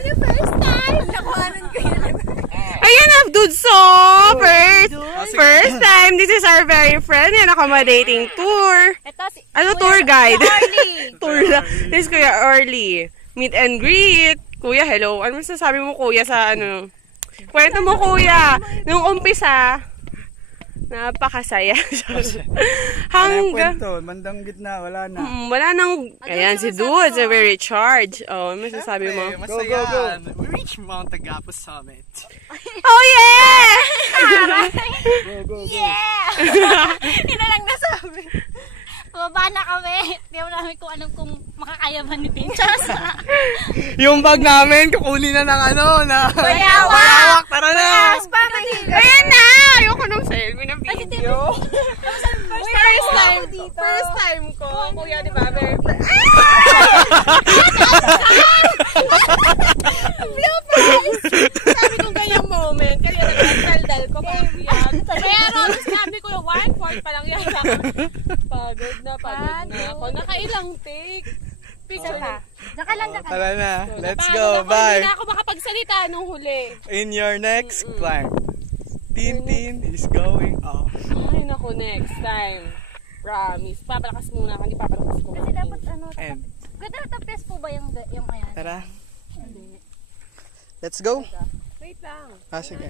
First time! Nakuhanan ko yun. Ayan na, dude, so first time. This is our very friend and accommodating tour. Ano tour guide? Tour na. This is Kuya Orly. Meet and greet. Kuya, hello. Ano masasabi mo, Kuya, sa ano? Kwento mo, Kuya. Nung umpisa, napakasaya. Hanggang... Bandang gitna, wala na. Wala nang... Ayan, si Dude, a very charged. Oh, ano masasabi mo? Masaya. We reached Mount Agapo Summit. Oh, yeah! Go. Yeah! Yun na lang nasabi. Baba na kami. Hindi mo namin kung alam kung makakaya ba ni Pinchas. Yung bag namin, kukunin na ng ano, na... Bayawak! Tara na! Ayan na! Ayoko nung selfie ng video. First time ko. Kuya, di ba? Very first. Sabi ko ganyang moment. Kaya nagdaldal ko. Pero sabi ko, 1/4 pa lang yan. Pagod na ako. Nakailang take. Picture na. Tara na. Let's go. Bye. Hindi na ako makapagsalita nung huli. In your next climb, Tintin is going off. Ay, naku, next time. Promise. Papalakas muna. Hindi papalakas ko. Kasi dapat ano, And ganda tapos po ba yung ayan? tara. Let's go. Wait lang. Sige.